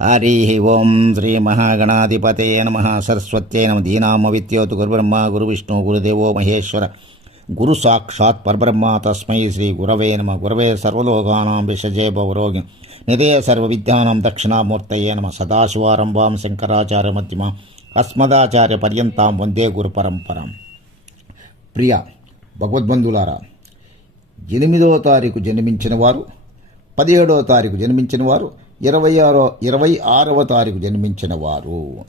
హరి ఓం శ్రీ మహాగణాధిపతే నమ సరస్వత్యై నమ దీనామ విద్యోతు గురుబ్రహ్మ గురు విష్ణు గురుదేవో మహేశ్వర గురు సాక్షాత్ పరబ్రహ్మ తస్మై శ్రీ గురవే నమ గురవే సర్వలోకానాం విషజే భవరోగి నిదే సర్వ విద్యానాం దక్షిణామూర్తయే నమ సదాశివారంభాం శంకరాచార్య మధ్యమ అస్మదాచార్య పర్యంతాం వందే గురు పరంపరం ప్రియ భగవద్బంధులారా ఎనిమిదో తారీఖు జన్మించిన వారు పదిహేడో తారీఖు జన్మించిన వారు ఇరవై ఆరో ఇరవై ఆరవ తారీఖు జన్మించిన వారు.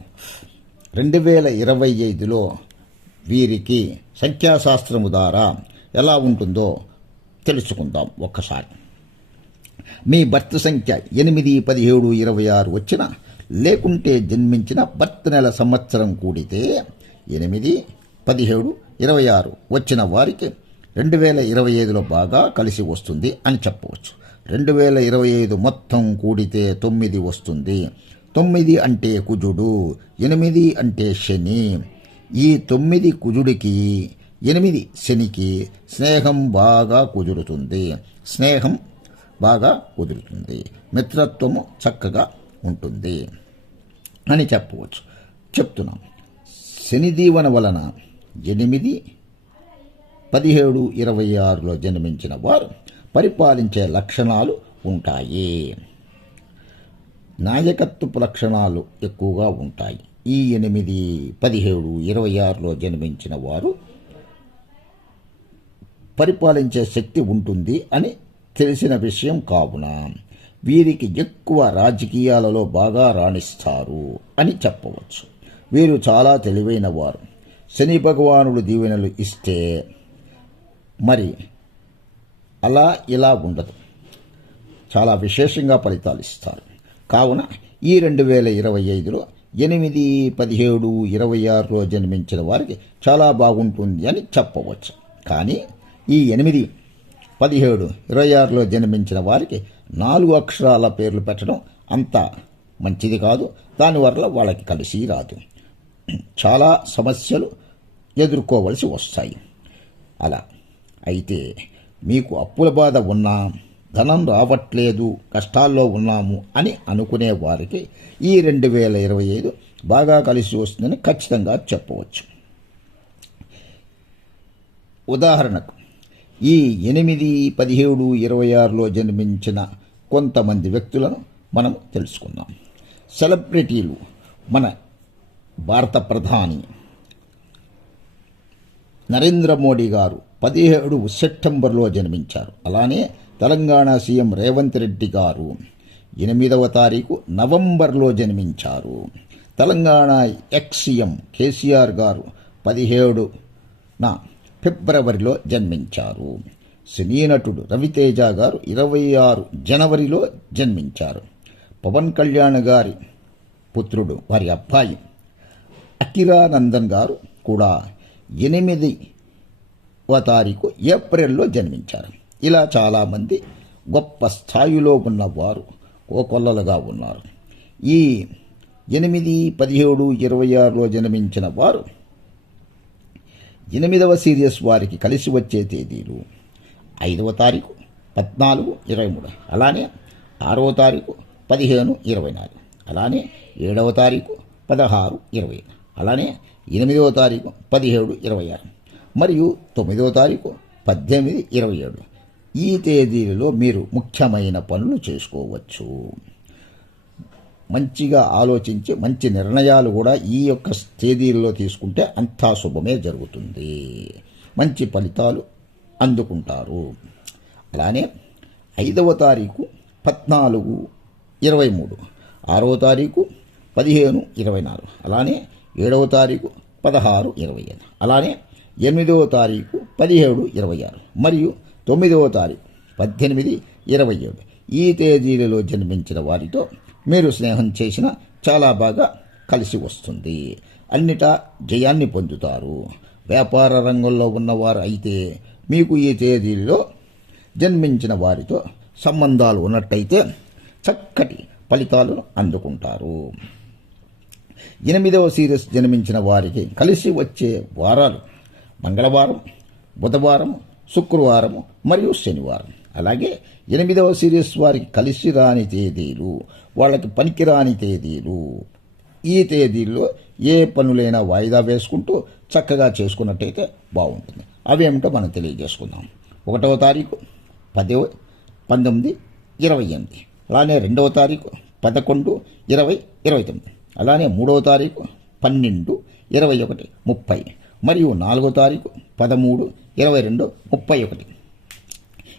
రెండు వేల ఇరవై ఐదులో వీరికి సంఖ్యాశాస్త్రము ద్వారా ఎలా ఉంటుందో తెలుసుకుందాం ఒక్కసారి. మీ బర్త్ సంఖ్య ఎనిమిది పదిహేడు ఇరవై ఆరు వచ్చిన లేకుంటే జన్మించిన బర్త్ నెల సంవత్సరం కూడితే ఎనిమిది పదిహేడు ఇరవై ఆరు వచ్చిన వారికి రెండు వేల ఇరవై ఐదులో బాగా కలిసి వస్తుంది అని చెప్పవచ్చు. రెండు వేల ఇరవై ఐదు మొత్తం కూడితే తొమ్మిది వస్తుంది. తొమ్మిది అంటే కుజుడు ఎనిమిది అంటే శని. ఈ తొమ్మిది కుజుడికి ఎనిమిది శనికి స్నేహం బాగా కుదురుతుంది. స్నేహం బాగా కుదురుతుంది. మిత్రత్వము చక్కగా ఉంటుంది అని చెప్పవచ్చు. చెప్తున్నాం. శని దీవెన వలన ఎనిమిది పదిహేడు ఇరవై ఆరులో జన్మించిన వారు పరిపాలించే లక్షణాలు ఉంటాయి. నాయకత్వపు లక్షణాలు ఎక్కువగా ఉంటాయి. ఈ ఎనిమిది పదిహేడు ఇరవై ఆరులో జన్మించిన వారు పరిపాలించే శక్తి ఉంటుంది అని తెలిసిన విషయం కావున వీరికి ఎక్కువ రాజకీయాలలో బాగా రాణిస్తారు అని చెప్పవచ్చు. వీరు చాలా తెలివైన వారు. శని భగవానుడు దీవెనలు ఇస్తే మరి అలా ఇలా ఉండదు. చాలా విశేషంగా ఫలితాలు ఇస్తారు కావున ఈ రెండు వేల ఇరవై ఐదులో ఎనిమిది పదిహేడు ఇరవై ఆరులో జన్మించిన వారికి చాలా బాగుంటుంది అని చెప్పవచ్చు. కానీ ఈ ఎనిమిది పదిహేడు ఇరవై ఆరులో జన్మించిన వారికి నాలుగు అక్షరాల పేర్లు పెట్టడం అంత మంచిది కాదు. దానివల్ల వాళ్ళకి కలిసి రాదు. చాలా సమస్యలు ఎదుర్కోవలసి వస్తాయి. అలా అయితే మీకు అప్పుల బాధ ఉన్నా ధనం రావట్లేదు కష్టాల్లో ఉన్నాము అని అనుకునే వారికి ఈ రెండు వేల ఇరవై ఐదు బాగా కలిసి వస్తుందని ఖచ్చితంగా చెప్పవచ్చు. ఉదాహరణకు ఈ ఎనిమిది పదిహేడు ఇరవై ఆరులో జన్మించిన కొంతమంది వ్యక్తులను మనం తెలుసుకుందాం. సెలబ్రిటీలు మన భారత ప్రధాని నరేంద్ర మోడీ గారు పదిహేడు సెప్టెంబర్లో జన్మించారు. అలానే తెలంగాణ సీఎం రేవంత్ రెడ్డి గారు ఎనిమిదవ తారీఖు నవంబర్లో జన్మించారు. తెలంగాణ ఎక్స్ సీఎం కేసీఆర్ గారు పదిహేడున ఫిబ్రవరిలో జన్మించారు. సినీ నటుడు రవితేజ గారు ఇరవై ఆరు జనవరిలో జన్మించారు. పవన్ కళ్యాణ్ గారి పుత్రుడు వారి అబ్బాయి అఖిరానందన్ గారు కూడా ఎనిమిది తారీఖు ఏప్రిల్లో జన్మించారు. ఇలా చాలామంది గొప్ప స్థాయిలో ఉన్నవారు కోకొల్లలుగా ఉన్నారు. ఈ ఎనిమిది పదిహేడు ఇరవై ఆరులో జన్మించిన వారు ఎనిమిదవ సీరియస్ వారికి కలిసి వచ్చే తేదీలు ఐదవ తారీఖు పద్నాలుగు ఇరవై మూడు. అలానే ఆరవ తారీఖు పదిహేను ఇరవై నాలుగు. అలానే ఏడవ తారీఖు పదహారు ఇరవై. అలానే ఎనిమిదవ తారీఖు పదిహేడు ఇరవై ఆరు. మరియు తొమ్మిదవ తారీఖు పద్దెనిమిది ఇరవై ఏడు. ఈ తేదీలలో మీరు ముఖ్యమైన పనులు చేసుకోవచ్చు. మంచిగా ఆలోచించి మంచి నిర్ణయాలు కూడా ఈ యొక్క తేదీలలో తీసుకుంటే అంతా శుభమే జరుగుతుంది. మంచి ఫలితాలు అందుకుంటారు. అలానే ఐదవ తారీఖు పద్నాలుగు ఇరవై మూడు ఆరవ తారీఖు పదిహేను ఇరవై నాలుగు అలానే ఏడవ తారీఖు పదహారు ఇరవై ఐదు అలానే ఎనిమిదవ తారీఖు పదిహేడు ఇరవై ఆరు. మరియు తొమ్మిదవ తారీఖు పద్దెనిమిది ఇరవై ఏడు. ఈ తేదీలలో జన్మించిన వారితో మీరు స్నేహం చేసిన చాలా బాగా కలిసి వస్తుంది. అన్నిటా జయాన్ని పొందుతారు. వ్యాపార రంగంలో ఉన్నవారు అయితే మీకు ఈ తేదీలో జన్మించిన వారితో సంబంధాలు ఉన్నట్టయితే చక్కటి ఫలితాలను అందుకుంటారు. ఎనిమిదవ సీరియస్ జన్మించిన వారికి కలిసి వచ్చే వారాలు మంగళవారం బుధవారం శుక్రవారం మరియు శనివారం. అలాగే ఎనిమిదవ సిరీస్ వారికి కలిసి రాని తేదీలు వాళ్ళకి పనికిరాని తేదీలు. ఈ తేదీల్లో ఏ పనులైనా వాయిదా వేసుకుంటూ చక్కగా చేసుకున్నట్టయితే బాగుంటుంది. అవేమిటో మనం తెలియజేసుకుందాం. ఒకటవ తారీఖు పదవ పంతొమ్మిది ఇరవై ఎనిమిది. అలానే రెండవ తారీఖు పదకొండు ఇరవై ఇరవై తొమ్మిది. అలానే మూడవ తారీఖు పన్నెండు ఇరవై ఒకటి ముప్పై. మరియు నాలుగో తారీఖు పదమూడు ఇరవై రెండు ముప్పై ఒకటి.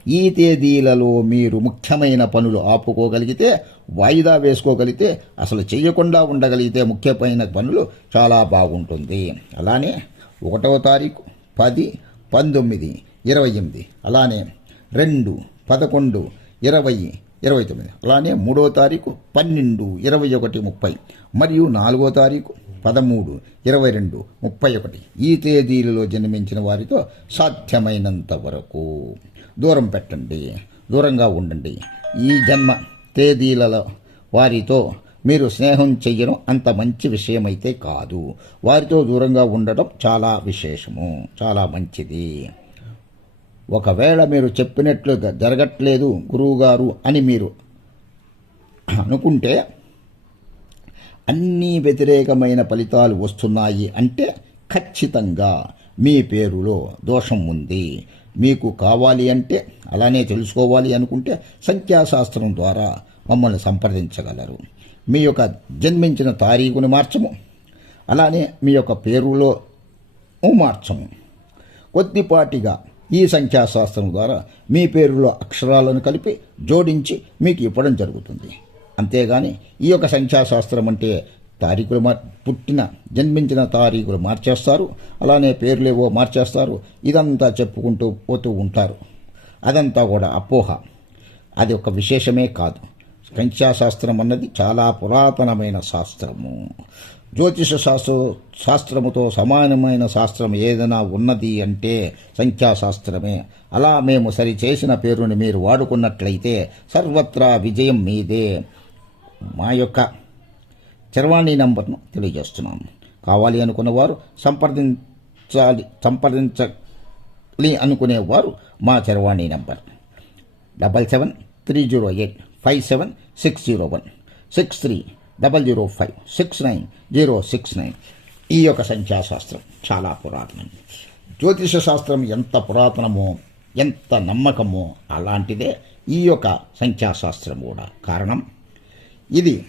ఈ తేదీలలో మీరు ముఖ్యమైన పనులు ఆపుకోగలిగితే వాయిదా వేసుకోగలిగితే అసలు చేయకుండా ఉండగలిగితే ముఖ్యమైన పనులు చాలా బాగుంటుంది. అలానే ఒకటవ తారీఖు పది పంతొమ్మిది ఇరవై ఎనిమిది. అలానే రెండు పదకొండు ఇరవై ఇరవై తొమ్మిది. అలానే మూడో తారీఖు పన్నెండు ఇరవై ఒకటి ముప్పై. మరియు నాలుగో తారీఖు పదమూడు ఇరవై రెండు ముప్పై ఒకటి ఈ తేదీలలో జన్మించిన వారితో సాధ్యమైనంత వరకు. దూరం పెట్టండి దూరంగా ఉండండి. ఈ జన్మ తేదీలలో వారితో మీరు స్నేహం చెయ్యడం అంత మంచి విషయమైతే కాదు. వారితో దూరంగా ఉండడం చాలా విశేషము చాలా మంచిది. ఒకవేళ మీరు చెప్పినట్లు జరగట్లేదు గురువుగారు అని మీరు అనుకుంటే అన్ని వ్యతిరేకమైన ఫలితాలు వస్తున్నాయి అంటే ఖచ్చితంగా మీ పేరులో దోషం ఉంది. మీకు కావాలి అంటే అలానే తెలుసుకోవాలి అనుకుంటే సంఖ్యాశాస్త్రం ద్వారా మమ్మల్ని సంప్రదించగలరు. మీ యొక్క జన్మించిన తారీఖుని మార్చము. అలానే మీ యొక్క పేరులో మార్చము. కొద్దిపాటిగా ఈ సంఖ్యాశాస్త్రం ద్వారా మీ పేరులో అక్షరాలను కలిపి జోడించి మీకు ఇవ్వడం జరుగుతుంది. అంతేగాని ఈ యొక్క సంఖ్యాశాస్త్రం అంటే తారీఖులు మార్ పుట్టిన జన్మించిన తారీఖులు మార్చేస్తారు. అలానే పేర్లేవో మార్చేస్తారు. ఇదంతా చెప్పుకుంటూ పోతూ ఉంటారు. అదంతా కూడా అపోహ. అది ఒక విశేషమే కాదు. సంఖ్యాశాస్త్రం అన్నది చాలా పురాతనమైన శాస్త్రము. జ్యోతిష శాస్త్ర శాస్త్రముతో సమానమైన శాస్త్రం ఏదైనా ఉన్నది అంటే సంఖ్యాశాస్త్రమే. అలా మేము సరి చేసిన పేరుని మీరు వాడుకున్నట్లయితే సర్వత్రా విజయం మీదే. మా యొక్క చరవాణి నంబర్ను తెలియజేస్తున్నాము. కావాలి అనుకున్నవారు సంప్రదించాలి సంప్రదించాలి అనుకునేవారు మా చరవాణి number. Double seven three zero eight five seven six zero one six three double zero five six nine zero six nine. ఈ యొక్క సంఖ్యాశాస్త్రం చాలా పురాతనం. జ్యోతిష శాస్త్రం ఎంత పురాతనమో ఎంత నమ్మకమో అలాంటిదే ఈ యొక్క సంఖ్యాశాస్త్రం కూడా. కారణం ఇది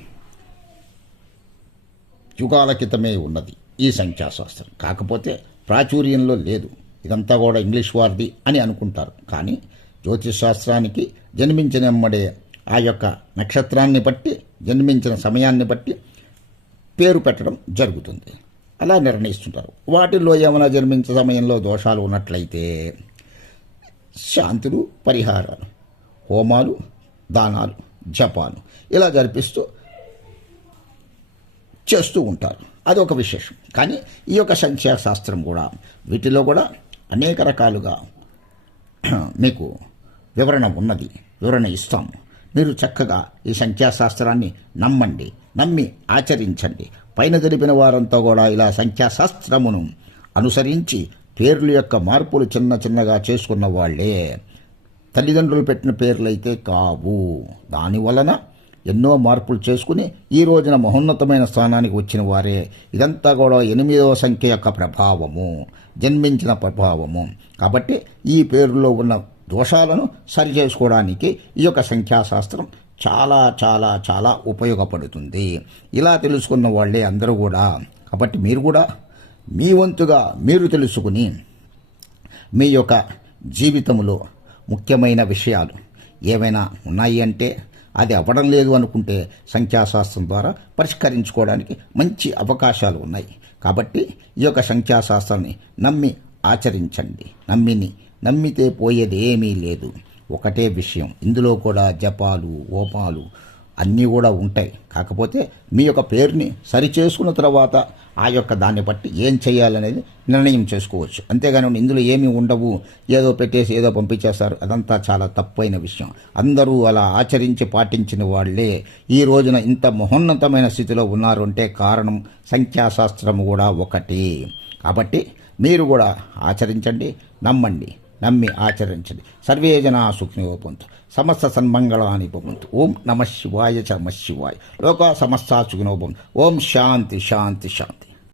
యుగాల క్రితమే ఉన్నది ఈ సంఖ్యాశాస్త్రం. కాకపోతే ప్రాచుర్యంలో లేదు. ఇదంతా కూడా ఇంగ్లీష్ వారిది అని అనుకుంటారు. కానీ జ్యోతిష్ శాస్త్రానికి జన్మించినమ్మడే ఆ యొక్క నక్షత్రాన్ని బట్టి జన్మించిన సమయాన్ని బట్టి పేరు పెట్టడం జరుగుతుంది. అలా నిర్ణయిస్తుంటారు. వాటిల్లో ఏమైనా జన్మించే సమయంలో దోషాలు ఉన్నట్లయితే శాంతులు పరిహారాలు హోమాలు దానాలు జపాన్. ఇలా జరిపిస్తూ చేస్తూ ఉంటారు. అది ఒక విశేషం. కానీ ఈ యొక్క సంఖ్యాశాస్త్రం కూడా వీటిలో కూడా అనేక రకాలుగా మీకు వివరణ ఉన్నది. వివరణ ఇస్తాము మీరు చక్కగా ఈ సంఖ్యాశాస్త్రాన్ని నమ్మండి. నమ్మి ఆచరించండి. పైన తెలిపిన వారంతా కూడా ఇలా సంఖ్యాశాస్త్రమును అనుసరించి పేర్ల యొక్క మార్పులు చిన్న చిన్నగా చేసుకున్న వాళ్ళే. తల్లిదండ్రులు పెట్టిన పేర్లైతే కావు. దానివలన ఎన్నో మార్పులు చేసుకుని ఈ రోజున మహోన్నతమైన స్థానానికి వచ్చిన వారే. ఇదంతా కూడా ఎనిమిదవ సంఖ్య యొక్క ప్రభావము జన్మించిన ప్రభావము. కాబట్టి ఈ పేరులో ఉన్న దోషాలను సరి చేసుకోవడానికి ఈ యొక్క సంఖ్యాశాస్త్రం చాలా చాలా చాలా ఉపయోగపడుతుంది. ఇలా తెలుసుకున్న వాళ్ళే అందరూ కూడా. కాబట్టి మీరు కూడా మీ వంతుగా మీరు తెలుసుకుని మీ యొక్క జీవితంలో ముఖ్యమైన విషయాలు. ఏమైనా ఉన్నాయి అంటే అది అవ్వడం లేదు అనుకుంటే సంఖ్యాశాస్త్రం ద్వారా పరిష్కరించుకోవడానికి మంచి అవకాశాలు ఉన్నాయి. కాబట్టి ఈ యొక్క సంఖ్యాశాస్త్రాన్ని నమ్మి ఆచరించండి. నమ్మిని నమ్మితే పోయేది ఏమీ లేదు. ఒకటే విషయం. ఇందులో కూడా జపాలు ఓపాలు అన్నీ కూడా ఉంటాయి. కాకపోతే మీ యొక్క పేరుని సరి చేసుకున్న తర్వాత ఆ యొక్క దాన్ని బట్టి ఏం చేయాలనేది నిర్ణయం చేసుకోవచ్చు. అంతేగాని ఇందులో ఏమీ ఉండవు. ఏదో పెట్టేసి ఏదో పంపించేస్తారు. అదంతా చాలా తప్పైన విషయం. అందరూ అలా ఆచరించి పాటించిన వాళ్ళే ఈ రోజున ఇంత మహోన్నతమైన స్థితిలో ఉన్నారు అంటే కారణం సంఖ్యాశాస్త్రం కూడా ఒకటి. కాబట్టి మీరు కూడా ఆచరించండి నమ్మండి నమ్మి ఆచరించండి. సర్వే జనా సుఖినో సమస్త సన్మంగళాని భవంతు. ఓం నమ శివాయ చ శివాయ. లోక సమస్త సుఖినో భవంతు. ఓం శాంతి శాంతి శాంతి.